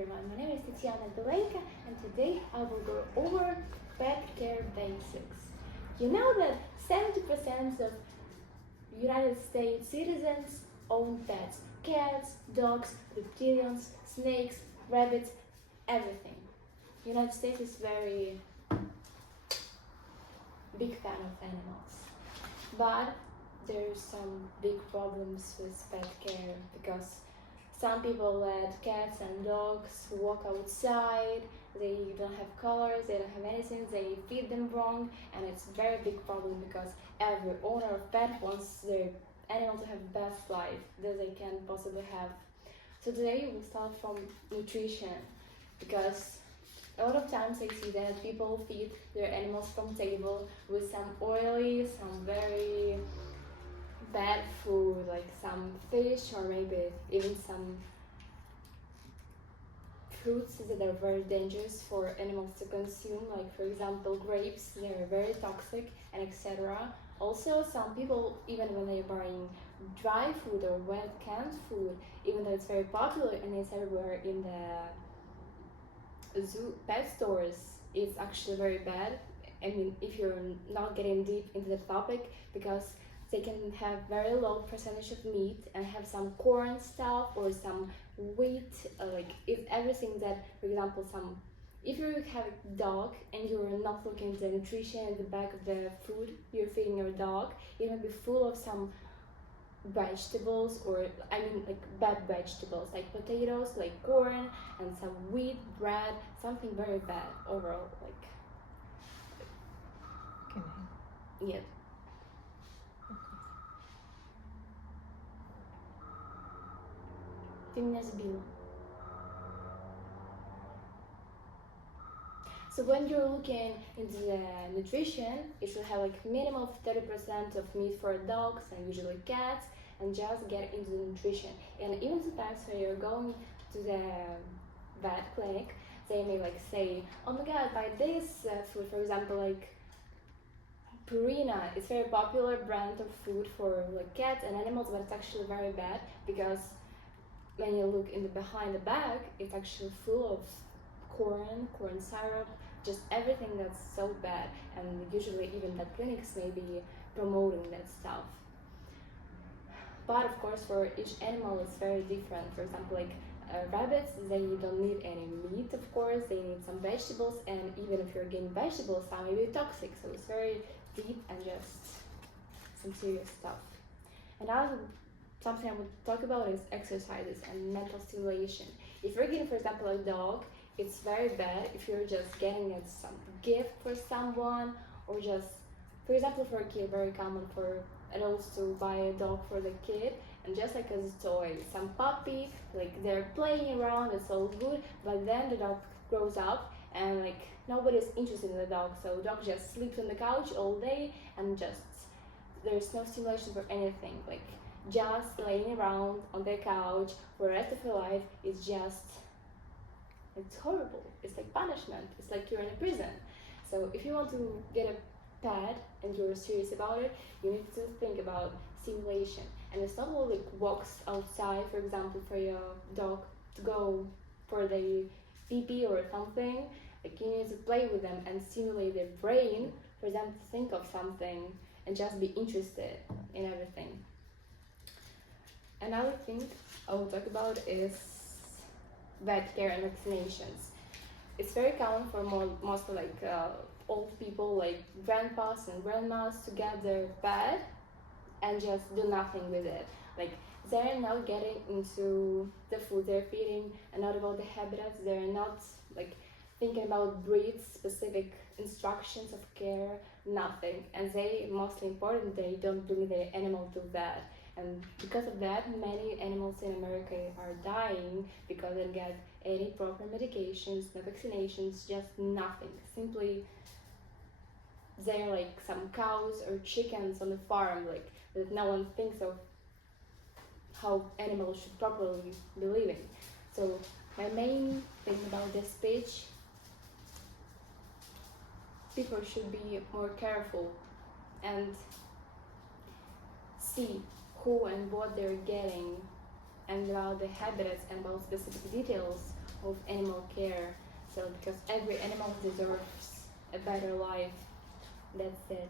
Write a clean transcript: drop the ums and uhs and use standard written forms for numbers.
everyone, my name is Tatiana Belenka and today I will go over pet care basics. You know that 70% of United States citizens own pets, cats, dogs, reptilians, snakes, rabbits, everything. United States is very big fan of animals. But there's some big problems with pet care because some people let cats and dogs walk outside, they don't have collars, they don't have anything, they feed them wrong, and it's a very big problem because every owner of pet wants their animal to have the best life that they can possibly have. So today we'll start from nutrition because a lot of times I see that people feed their animals from table with some oily, some very bad food, like some fish or maybe even some fruits that are very dangerous for animals to consume, like for example grapes, they are very toxic and etc. Also, some people, even when they're buying dry food or wet canned food, even though it's very popular and it's everywhere in the zoo pet stores, it's actually very bad. I mean, if you're not getting deep into the topic, because they can have very low percentage of meat and have some corn stuff or some wheat, like it's everything that, for example, some if you have a dog and you're not looking at the nutrition at the back of the food you're feeding your dog, it might be full of some vegetables, or I mean like bad vegetables like potatoes, like corn, and some wheat bread, something very bad overall, like yeah. Ты меня сбила. So when you're looking into the nutrition, it should have like minimum of 30% of meat for dogs and usually cats, and just get into the nutrition. And even sometimes when you're going to the vet clinic, they may like say, oh my god, buy this food, for example, like Purina. It's very popular brand of food for like cats and animals, but it's actually very bad because when you look in the behind the bag, it's actually full of corn syrup, just everything that's so bad, and usually even the clinics may be promoting that stuff. But of course for each animal it's very different. For example, like rabbits, they don't need any meat, of course, they need some vegetables, and even if you're getting vegetables, some may be toxic, so it's very deep and just some serious stuff. Another something I would talk about is exercises and mental stimulation. If you're getting, for example, a dog, it's very bad if you're just getting it some gift for someone, or just, for example, for a kid, very common for adults to buy a dog for the kid, and just like as a toy, some puppy, like they're playing around, it's all good, but then the dog grows up and like nobody's interested in the dog, so the dog just sleeps on the couch all day and just there's no stimulation for anything, like just laying around on the couch for the rest of your life is just, it's horrible. It's like punishment. It's like you're in a prison. So if you want to get a pet and you're serious about it, you need to think about stimulation. And it's not only like walks outside, for example, for your dog to go for the pee or something. Like you need to play with them and stimulate their brain for them to think of something and just be interested in everything. Another thing I will talk about is vet care and vaccinations. It's very common for mostly like old people, like grandpas and grandmas, to get their pet and just do nothing with it. Like they're not getting into the food they're feeding and not about the habitats. They're not like thinking about breeds, specific instructions of care, nothing. And they, mostly important, they don't bring their animal to vet. And because of that, many animals in America are dying because they don't get any proper medications, no vaccinations, just nothing. Simply, they're like some cows or chickens on the farm, like that no one thinks of how animals should properly be living. So my main thing about this speech, people should be more careful and see who and what they're getting, and about the habitats and about specific details of animal care. So because every animal deserves a better life. That's it.